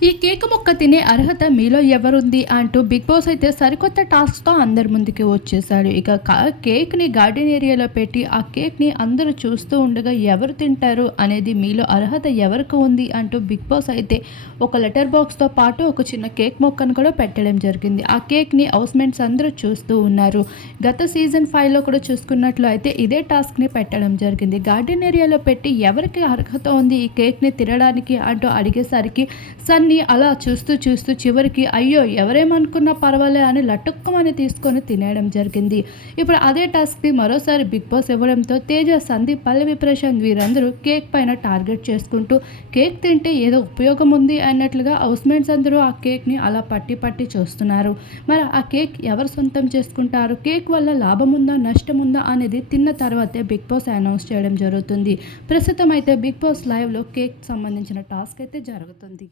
ఈ కేక్ మొక్క తినే అర్హత మీలో ఎవరుంది అంటూ బిగ్ బాస్ అయితే సరికొత్త టాస్క్తో అందరి ముందుకి వచ్చేసాడు ఇక కేక్ని గార్డెన్ ఏరియాలో పెట్టి ఆ కేక్ని అందరూ చూస్తూ ఉండగా ఎవరు తింటారు అనేది మీలో అర్హత ఎవరికి ఉంది అంటూ బిగ్ బాస్ అయితే ఒక లెటర్ బాక్స్తో పాటు ఒక చిన్న కేక్ మొక్కను కూడా పెట్టడం జరిగింది. ఆ కేక్ని హౌస్మేట్స్ అందరూ చూస్తూ ఉన్నారు. గత సీజన్ ఫైవ్లో కూడా చూసుకున్నట్లు అయితే ఇదే టాస్క్ని పెట్టడం జరిగింది. గార్డెన్ ఏరియాలో పెట్టి ఎవరికి అర్హత ఉంది ఈ కేక్ని తినడానికి అంటూ అడిగేసరికి సన్ దాన్ని అలా చూస్తూ చూస్తూ చివరికి అయ్యో ఎవరేమనుకున్నా పర్వాలే అని లటుక్కమని తీసుకొని తినేయడం జరిగింది. ఇప్పుడు అదే టాస్క్ని మరోసారి బిగ్ బాస్ ఇవ్వడంతో తేజ సందీప్ పల్లవి ప్రశాంత్ వీరందరూ కేక్ పైన టార్గెట్ చేసుకుంటూ కేక్ తింటే ఏదో ఉపయోగం ఉంది అన్నట్లుగా హౌస్మేట్స్ అందరూ ఆ కేక్ని అలా పట్టి పట్టి చూస్తున్నారు. మరి ఆ కేక్ ఎవరు సొంతం చేసుకుంటారు? కేక్ వల్ల లాభం ఉందా నష్టం ఉందా అనేది తిన్న తర్వాతే బిగ్ బాస్ అనౌన్స్ చేయడం జరుగుతుంది. ప్రస్తుతం అయితే బిగ్ బాస్ లైవ్లో కేక్ సంబంధించిన టాస్క్ అయితే జరుగుతుంది.